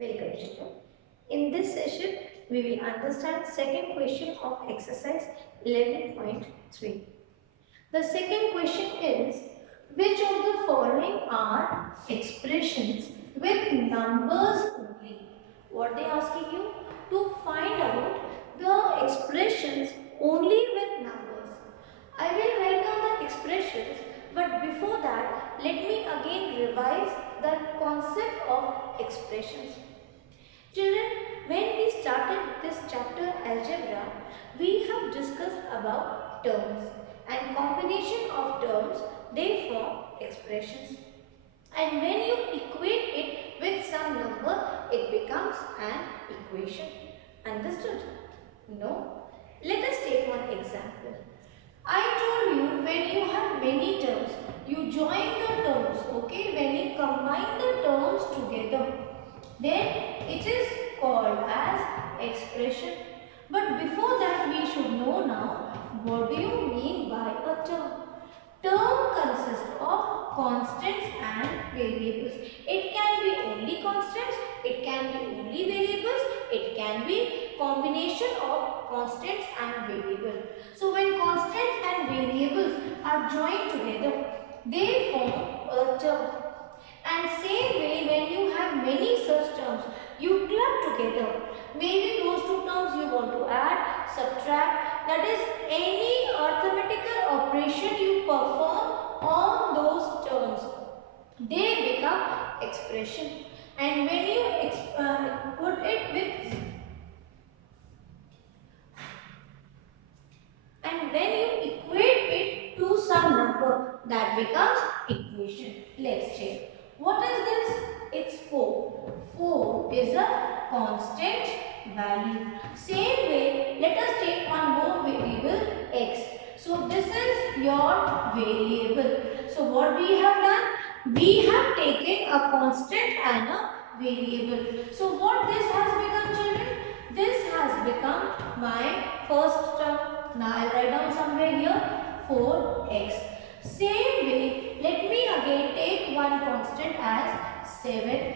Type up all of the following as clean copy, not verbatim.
Welcome children. In this session, we will understand second question of exercise 11.3. The second question is, which of the following are expressions with numbers only? What they are asking you? To find out the expressions only with numbers. I will write down the expressions, but before that, let me again revise the concept of expressions. Children, when we started this chapter algebra, we have discussed about terms, and combination of terms, they form expressions. And when you equate it with some number, it becomes an equation. Understood? No? Let us take one example. I told you when you have many terms, you join the terms, okay? When you combine the terms together, then it is called as expression. But before that, we should know now, what do you mean by a term? Term consists of constants and variables. It can be only constants, it can be only variables, it can be combination of constants and variables. So when constants and variables are joined together, they form a term. And same way, when you have many such terms, you club together. Maybe those two terms you want to add, subtract, that is any arithmetical operation you perform on those terms, they become expression. And when you put it with and when you equate it to some number, that becomes equation. Let's check. What is this? It's 4. 4 is a constant value. Same way, let us take one more variable x. So this is your variable. So what we have done? We have taken a constant and a variable. So what this has become, children? This has become my first term. Now I'll write down somewhere here 4x. Same way, let me again take one constant as 7.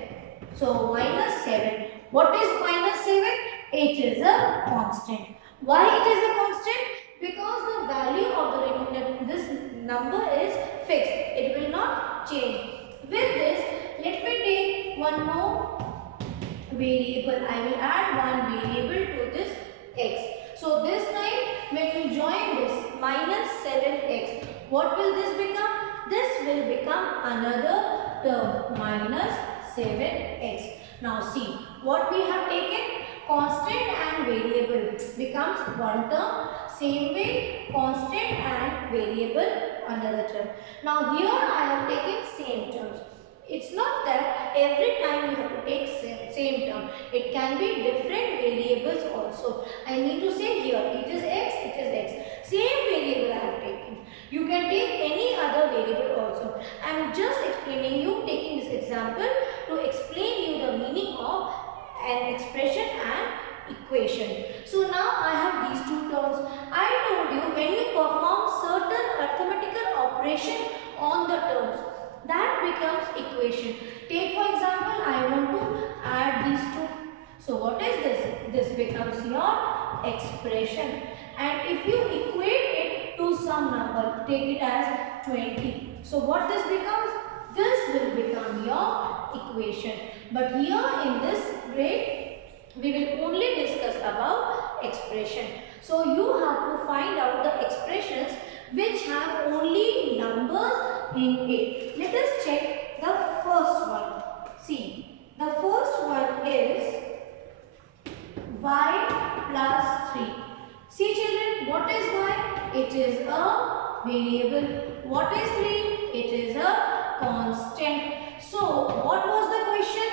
So minus 7. What is minus 7? It is a constant. Why it is a constant? Because the value of this number is fixed. It will not change. With this, let me take one more variable. I will add one variable to this x. So this time when you join this minus 7x, what will this become? This will become another term minus 7x. Now see what we have taken, constant and variable becomes one term. Same way constant and variable another term. Now here I have taken same terms. It's not that every time you have to take same term. It can be different variables also. I mean to say here it is x, it is x. Same variable I have taken. You can take any other variable also. I am just explaining you, taking this example to explain you the meaning of an expression and equation. So now I have these two terms. I told you when you perform certain arithmetical operation on the terms, that becomes equation. Take for example, I want to add these two. So what is this? This becomes your expression. And if you equate it to some number, take it as 20. So what this becomes? This will become your equation. But here in this grade, we will only discuss about expression. So you have to find out the expressions which have only numbers in it. Let us check the first one. See, the first one is y plus 3. See children, what is y? It is a variable. What is 3? It is a constant. So, what was the question?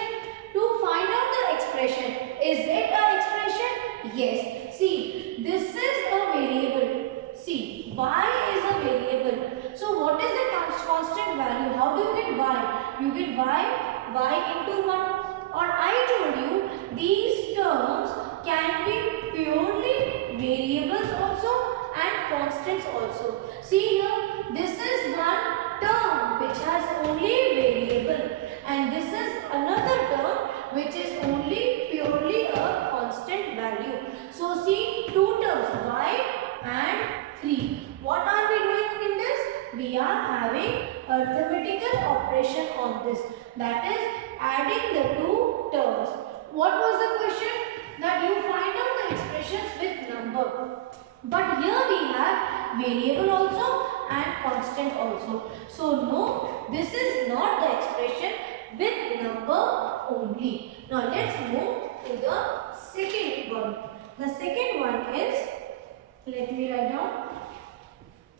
To find out the expression. Is it an expression? Yes. See, this is a variable. See, y is a variable. So, what is the constant value? How do you get y? You get y into 1. Or I told you, these terms can be purely variables also and constants also. See here, this is one term which has only variable and this is another That is adding the two terms. What was the question? That you find out the expressions with number. But here we have variable also and constant also. So no, this is not the expression with number only. Now let's move to the second one. The second one is, let me write down.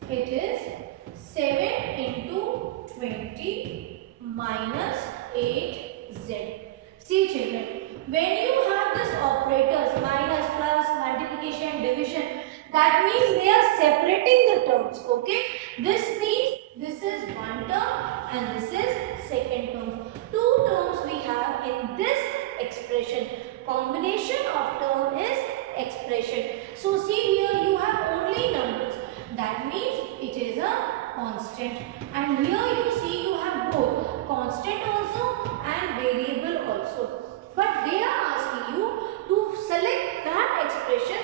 It is 7 into 20 minus 8z. See children, when you have this operators minus, plus, multiplication, division, that means they are separating the terms, okay? This means this is one term and this is second term. Two terms we have in this expression. Combination of term is expression. So see here you have only numbers. That means it is a constant. And here you see you have both constant also and variable also. But they are asking you to select that expression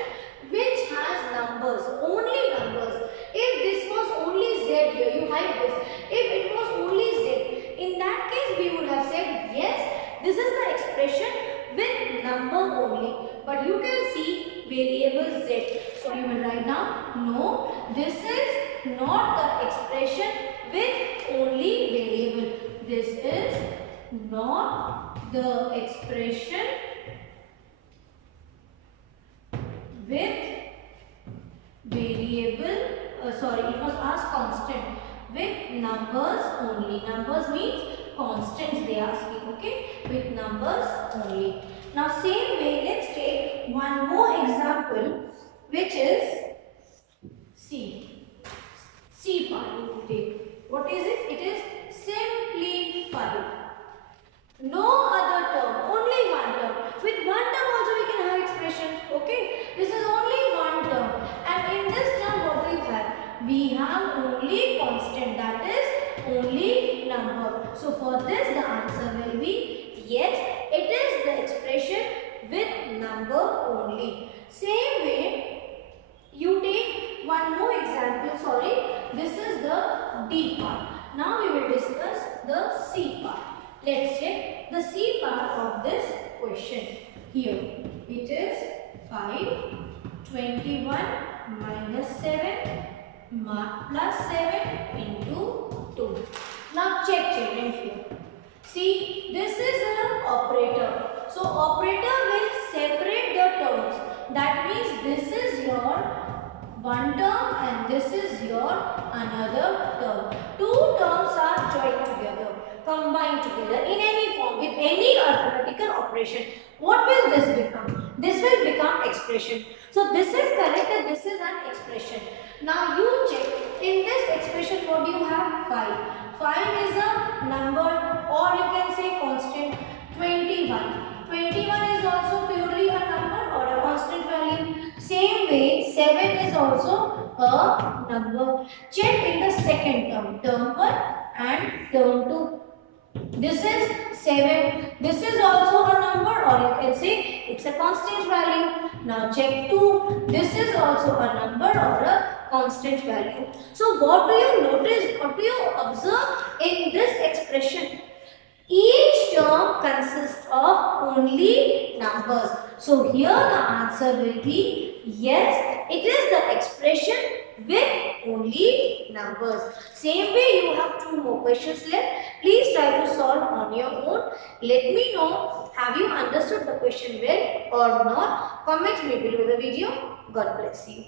which has numbers, only numbers. If this was only z here, you hide this. If it was only z, in that case we would have said yes, this is the expression with number only. But you can see variable z. So you will write down, no, this is not the expression with only variable. This is not the expression with variable, it was asked constant, with numbers only. Numbers means constants they are asking, okay, with numbers only. Now same way, let's take one more example, which is C part we will take. What is it? It is simplified. No other term, only one term. With one term also we can have expression, okay? This is only one term. And in this term what we have? We have only constant, that is only number. So for this the answer will be yes, it is the expression with number only. Same way, you take one more example, this is the D part. Now we will discuss the C part. Let's check the C part of this question. Here it is 5, 21 minus 7 plus 7 into 2. Now check children here. See, this is an operator. So operator will separate the terms. That means this is your one term and this is your another term. Two terms are joined together, combined together in any form with any arithmetical operation. What will this become? This will become expression. So this is correct and this is an expression. Now you check, in this expression what do you have? 5. 5 is a number, or you can say constant. 21. 21 is also purely a number or a constant value. Same way 7 is also a number. Check in the second term, term 1 and term 2. This is 7. This is also a number, or you can say it's a constant value. Now check 2. This is also a number or a constant value. So what do you notice? What do you observe in this expression? Each term consists of only numbers. So here the answer will be yes, it is the expression with only numbers. Same way you have 2 more questions left. Please try to solve on your own. Let me know, have you understood the question well or not? Comment me below the video. God bless you.